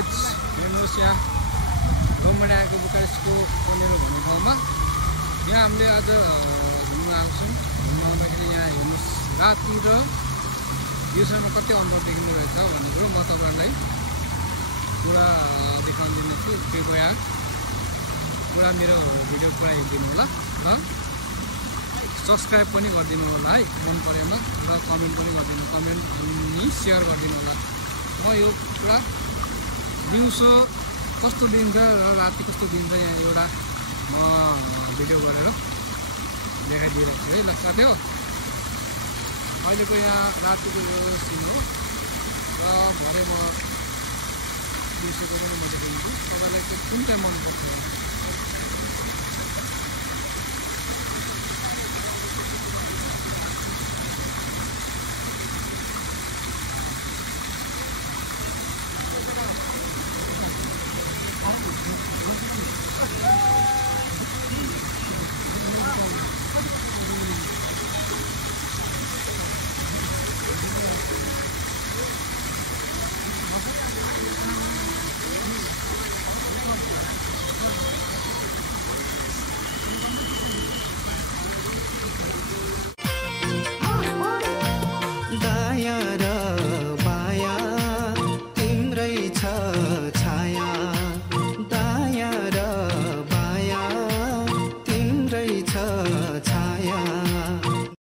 Guys हेर्नुहोस् यहाँ रोमबाट आएको बुकारेस्टको पनेलो भन्ने ठाउँमा यहाँ हामीले आज घुम्न आएको छौँ। घुम्न आउँदाखेरि यहाँ हेर्नुहोस् राति र दिउँसोमा कति अन्तर देखिँदो रहेछ भन्ने कुरो म तपाईँहरूलाई पुरा देखाउन दिनेछु। कृपया पुरा मेरो भिडियो पुरा हेरिदिनु होला र सब्सक्राइब पनि गरिदिनु होला है मन परेमा र कमेन्ट पनि गरिदिनु, कमेन्ट अनि सेयर गरिदिनु होला। म यो पुरा दिउँसो कस्तो दिन्छ र राति कस्तो दिन्छ यहाँ एउटा म भिडियो गरेर देखाइदिएको छु है। ल साथै हो अहिलेको यहाँ रातिको यो सिन हो र भरे म दिउँसोको पनि म देखाइदिन्छु। तपाईँलाई चाहिँ कुन चाहिँ मनपर्छ